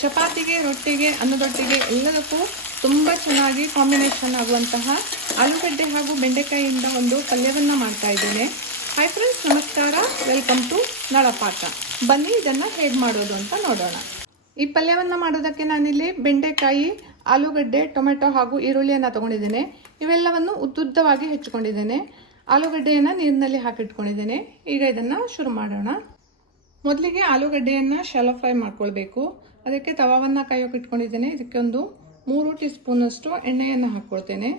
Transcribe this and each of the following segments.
ಚಪಾತಿಗೆ, ರೊಟ್ಟಿಗೆ, ಅನ್ನದೊಟ್ಟಿಗೆ ಎಲ್ಲದಕ್ಕೂ ತುಂಬ ಚೆನ್ನಾಗಿ ಕಾಂಬಿನೇಷನ್ ಆಗುವಂತಹ ಆಲೂಗಡ್ಡೆ ಹಾಗೂ ಬೆಂಡೆಕಾಯಿಯಿಂದ ಒಂದು ಪಲ್ಯವನ್ನು ಮಾಡ್ತಾ ಇದ್ದೇನೆ. ಹಾಯ್ ಫ್ರೆಂಡ್ಸ್, ನಮಸ್ಕಾರ, ವೆಲ್ಕಮ್ ಟು ನಳಪಾಕ. ಬನ್ನಿ ಇದನ್ನು ಹೇಗೆ ಮಾಡೋದು ಅಂತ ನೋಡೋಣ. ಈ ಪಲ್ಯವನ್ನು ಮಾಡೋದಕ್ಕೆ ನಾನಿಲ್ಲಿ ಬೆಂಡೆಕಾಯಿ, ಆಲೂಗಡ್ಡೆ, ಟೊಮೆಟೊ ಹಾಗೂ ಈರುಳ್ಳಿಯನ್ನು ತಗೊಂಡಿದ್ದೇನೆ. ಇವೆಲ್ಲವನ್ನು ಉದ್ದುದ್ದವಾಗಿ ಹೆಚ್ಚಿಕೊಂಡಿದ್ದೇನೆ. ಆಲೂಗಡ್ಡೆಯನ್ನು ನೀರಿನಲ್ಲಿ ಹಾಕಿಟ್ಕೊಂಡಿದ್ದೇನೆ. ಈಗ ಇದನ್ನು ಶುರು ಮಾಡೋಣ. ಮೊದಲಿಗೆ ಆಲೂಗಡ್ಡೆಯನ್ನು ಶಾಲೋ ಫ್ರೈ ಮಾಡ್ಕೊಳ್ಬೇಕು. ಅದಕ್ಕೆ ತವಾವನ್ನು ಕಾಯೋಕೆ ಇಟ್ಕೊಂಡಿದ್ದೇನೆ. ಇದಕ್ಕೆ ಒಂದು 3 ಟೀ ಸ್ಪೂನಷ್ಟು ಎಣ್ಣೆಯನ್ನು ಹಾಕ್ಕೊಳ್ತೇನೆ.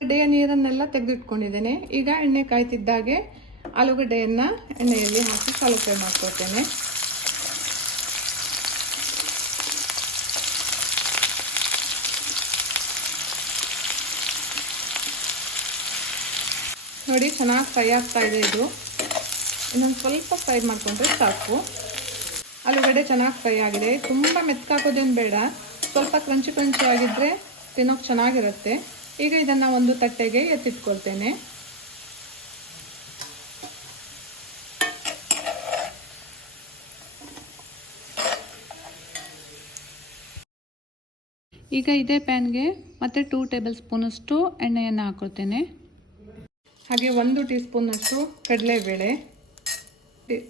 ಗಡ್ಡೆಯ ನೀರನ್ನೆಲ್ಲ ತೆಗೆದಿಟ್ಕೊಂಡಿದ್ದೇನೆ. ಈಗ ಎಣ್ಣೆ ಕಾಯ್ತಿದ್ದಾಗೆ ಆಲೂಗಡ್ಡೆಯನ್ನು ಎಣ್ಣೆಯಲ್ಲಿ ಹಾಕಿ ಶಾಲೋ ಫ್ರೈ ಮಾಡ್ಕೊಳ್ತೇನೆ. ನೋಡಿ, ಚೆನ್ನಾಗಿ ಫ್ರೈ ಆಗ್ತಾ ಇದೆ. ಇದು ಇನ್ನೊಂದು ಸ್ವಲ್ಪ ಫ್ರೈ ಮಾಡಿಕೊಂಡ್ರೆ ಸಾಕು. ಆಲೂಗಡ್ಡೆ ಚೆನ್ನಾಗಿ ಫ್ರೈ ಆಗಿದೆ. ತುಂಬ ಮೆತ್ತಗಾಕೋದೇನು ಬೇಡ, ಸ್ವಲ್ಪ ಕ್ರಂಚಿ ಆಗಿದ್ದರೆ ತಿನ್ನೋಕೆ ಚೆನ್ನಾಗಿರುತ್ತೆ. ಈಗ ಇದನ್ನು ಒಂದು ತಟ್ಟೆಗೆ ಎತ್ತಿಟ್ಕೊಳ್ತೇನೆ. ಈಗ ಇದೇ ಪ್ಯಾನ್ಗೆ ಮತ್ತೆ 2 ಟೇಬಲ್ ಸ್ಪೂನಷ್ಟು ಎಣ್ಣೆಯನ್ನು ಹಾಕೊಳ್ತೇನೆ. ಹಾಗೆ 1 ಟೀ ಸ್ಪೂನಷ್ಟು ಕಡಲೆಬೇಳೆ,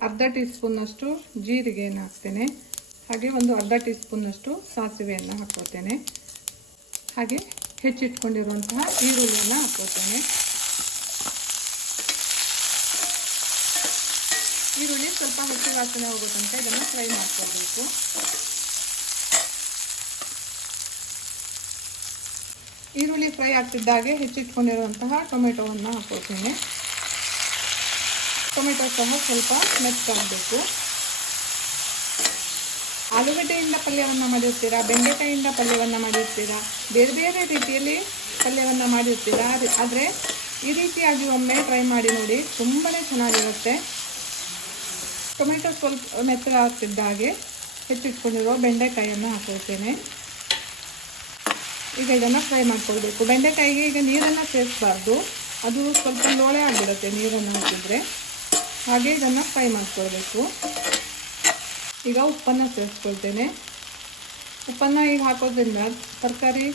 ಅರ್ಧ ಟೀ ಸ್ಪೂನಷ್ಟು ಜೀರಿಗೆಯನ್ನು ಹಾಕ್ತೇನೆ. ಹಾಗೆ ಒಂದು ಅರ್ಧ ಟೀ ಸ್ಪೂನಷ್ಟು ಸಾಸಿವೆಯನ್ನು ಹಾಕ್ಕೊಳ್ತೇನೆ. ಹಾಗೆ ಹೆಚ್ಚಿಟ್ಕೊಂಡಿರುವಂತಹ ಈರುಳ್ಳಿಯನ್ನು ಹಾಕ್ಕೊಳ್ತೇನೆ. ಈರುಳ್ಳಿ ಸ್ವಲ್ಪ ಹಸಿ ವಾಸನೆ ಹೋಗೋ ತನಕ ಇದನ್ನು ಫ್ರೈ ಮಾಡ್ಕೊಳ್ಬೇಕು. ಈರುಳ್ಳಿ ಫ್ರೈ ಆಗ್ತಿದ್ದಾಗೆ ಹೆಚ್ಚಿಟ್ಕೊಂಡಿರುವಂತಹ ಟೊಮೆಟೊವನ್ನು ಹಾಕ್ಕೊಳ್ತೇನೆ. ಟೊಮೆಟೊ ಸಹ ಸ್ವಲ್ಪ ಮೆತ್ತಗಾಗಬೇಕು. ಆಲೂಗಡ್ಡೆಯಿಂದ ಪಲ್ಯವನ್ನು ಮಾಡಿರ್ತೀರಾ, ಬೆಂಡೆಕಾಯಿಯಿಂದ ಪಲ್ಯವನ್ನು ಮಾಡಿರ್ತೀರಾ, ಬೇರೆ ಬೇರೆ ರೀತಿಯಲ್ಲಿ ಪಲ್ಯವನ್ನು ಮಾಡಿರ್ತೀರಾ. ಆದರೆ ಈ ರೀತಿಯಾಗಿ ಒಮ್ಮೆ ಟ್ರೈ ಮಾಡಿ ನೋಡಿ, ತುಂಬಾ ಚೆನ್ನಾಗಿರುತ್ತೆ. ಟೊಮೆಟೊ ಸ್ವಲ್ಪ ಮೆತ್ತಗಾಗ್ತಿದ್ದಾಗೆ ಹೆಚ್ಚಿಟ್ಕೊಂಡಿರೋ ಬೆಂಡೆಕಾಯಿಯನ್ನು ಹಾಕ್ಕೊಳ್ತೇನೆ. ಈಗ ಇದನ್ನು ಫ್ರೈ ಮಾಡ್ಕೊಳ್ಬೇಕು. ಬೆಂಡೆಕಾಯಿಗೆ ಈಗ ನೀರನ್ನು ಸೇರಿಸಬಾರ್ದು, ಅದು ಸ್ವಲ್ಪ ಲೋಳೆ ಆಗಿಬಿಡುತ್ತೆ ನೀರನ್ನು ಹಾಕಿದರೆ. ಹಾಗೆ ಇದನ್ನು ಫ್ರೈ ಮಾಡ್ಕೊಳ್ಬೇಕು. ಈಗ ಉಪ್ಪನ್ನು ಸೇರಿಸ್ಕೊಳ್ತೇನೆ. ಉಪ್ಪನ್ನು ಈಗ ಹಾಕೋದ್ರಿಂದ ತರಕಾರಿ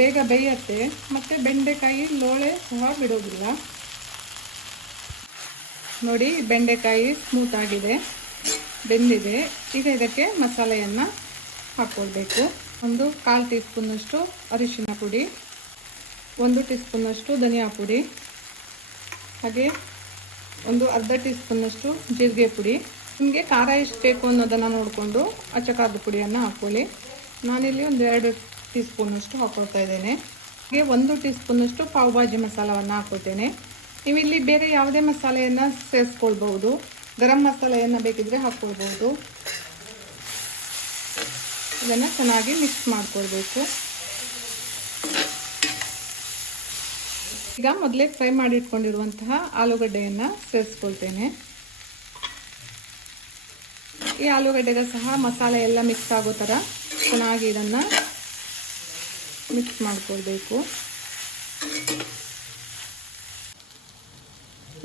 ಬೇಗ ಬೇಯುತ್ತೆ ಮತ್ತು ಬೆಂಡೆಕಾಯಿ ಲೋಳೆ ಸಹ ಬಿಡೋದಿಲ್ಲ. ನೋಡಿ, ಬೆಂಡೆಕಾಯಿ ಸ್ಮೂತ್ ಆಗಿದೆ, ಬೆಂದಿದೆ. ಈಗ ಇದಕ್ಕೆ ಮಸಾಲೆಯನ್ನು ಹಾಕ್ಕೊಳ್ಬೇಕು. ಒಂದು 1/4 ಟೀ ಸ್ಪೂನಷ್ಟು ಅರಿಶಿನ ಪುಡಿ, 1 ಟೀ ಸ್ಪೂನಷ್ಟು ಧನಿಯಾ ಪುಡಿ, ಹಾಗೆ ಒಂದು ಅರ್ಧ ಟೀ ಸ್ಪೂನಷ್ಟು ಜೀರಿಗೆ ಪುಡಿ. ನಿಮಗೆ ಖಾರ ಎಷ್ಟು ಬೇಕು ಅನ್ನೋದನ್ನು ನೋಡಿಕೊಂಡು ಅಚ್ಚ ಖಾರದ ಪುಡಿಯನ್ನು ಹಾಕ್ಕೊಳ್ಳಿ. ನಾನಿಲ್ಲಿ ಒಂದು 2 ಟೀ ಸ್ಪೂನಷ್ಟು ಹಾಕ್ಕೊಳ್ತಾ ಇದ್ದೇನೆ. ಹಾಗೆ 1 ಟೀ ಸ್ಪೂನಷ್ಟು ಪಾವ್ ಭಾಜಿ ಮಸಾಲವನ್ನು ಹಾಕ್ಕೊಳ್ತೇನೆ. ನೀವು ಇಲ್ಲಿ ಬೇರೆ ಯಾವುದೇ ಮಸಾಲೆಯನ್ನು ಸೇರಿಸ್ಕೊಳ್ಬಹುದು. ಗರಂ ಮಸಾಲೆಯನ್ನು ಬೇಕಿದ್ರೆ ಹಾಕ್ಕೊಳ್ಬಹುದು. ಇದನ್ನು ಚೆನ್ನಾಗಿ ಮಿಕ್ಸ್ ಮಾಡ್ಕೊಳ್ಬೇಕು. ಈಗ ಮೊದಲೇ ಫ್ರೈ ಮಾಡಿ ಇಟ್ಕೊಂಡಿರುವಂತಹ ಆಲೂಗಡ್ಡೆಯನ್ನು ಸೇರಿಸ್ಕೊಳ್ತೇನೆ. ಈ ಆಲೂಗಡ್ಡೆಗೆ ಸಹ ಮಸಾಲೆ ಎಲ್ಲ ಮಿಕ್ಸ್ ಆಗೋ ಥರ ಚೆನ್ನಾಗಿ ಇದನ್ನು ಮಿಕ್ಸ್ ಮಾಡ್ಕೊಳ್ಬೇಕು.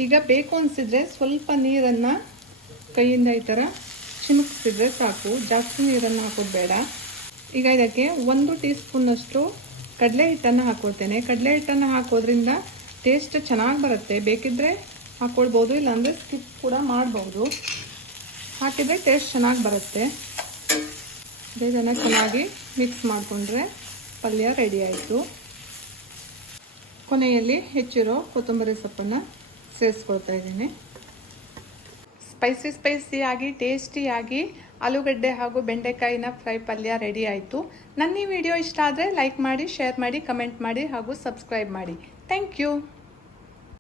ಈಗ ಬೇಕು ಅನಿಸಿದ್ರೆ ಸ್ವಲ್ಪ ನೀರನ್ನು ಕೈಯಿಂದ ಈ ಥರ ಚಿಮುಕಿಸಿದ್ರೆ ಸಾಕು, ಜಾಸ್ತಿ ನೀರನ್ನು ಹಾಕೋದು ಬೇಡ. ಈಗ ಇದಕ್ಕೆ 1 ಟೀ ಸ್ಪೂನಷ್ಟು ಕಡಲೆ ಹಿಟ್ಟನ್ನು ಹಾಕ್ಕೊಳ್ತೇನೆ. ಕಡಲೆ ಹಿಟ್ಟನ್ನು ಹಾಕೋದ್ರಿಂದ ಟೇಸ್ಟ್ ಚೆನ್ನಾಗಿ ಬರುತ್ತೆ. ಬೇಕಿದ್ದರೆ ಹಾಕ್ಕೊಳ್ಬೋದು, ಇಲ್ಲಾಂದರೆ ಸ್ಕಿಪ್ ಕೂಡ ಮಾಡ್ಬೋದು. ಹಾಕಿದರೆ ಟೇಸ್ಟ್ ಚೆನ್ನಾಗಿ ಬರುತ್ತೆ. ಇದನ್ನು ಚೆನ್ನಾಗಿ ಮಿಕ್ಸ್ ಮಾಡಿಕೊಂಡ್ರೆ ಪಲ್ಯ ರೆಡಿ ಆಯಿತು. ಕೊನೆಯಲ್ಲಿ ಹೆಚ್ಚಿರೋ ಕೊತ್ತಂಬರಿ ಸೊಪ್ಪನ್ನು ಸೇರಿಸ್ಕೊಳ್ತಾ ಇದ್ದೀನಿ. ಸ್ಪೈಸಿಯಾಗಿ ಟೇಸ್ಟಿಯಾಗಿ ಆಲೂಗಡ್ಡೆ ಹಾಗೂ ಬೆಂಡೆಕಾಯಿನ ಫ್ರೈ ಪಲ್ಯ ರೆಡಿ ಆಯಿತು. ನನ್ನ ಈ ವಿಡಿಯೋ ಇಷ್ಟ ಆದರೆ ಲೈಕ್ ಮಾಡಿ, ಶೇರ್ ಮಾಡಿ, ಕಮೆಂಟ್ ಮಾಡಿ ಹಾಗೂ ಸಬ್ಸ್ಕ್ರೈಬ್ ಮಾಡಿ. Thank you.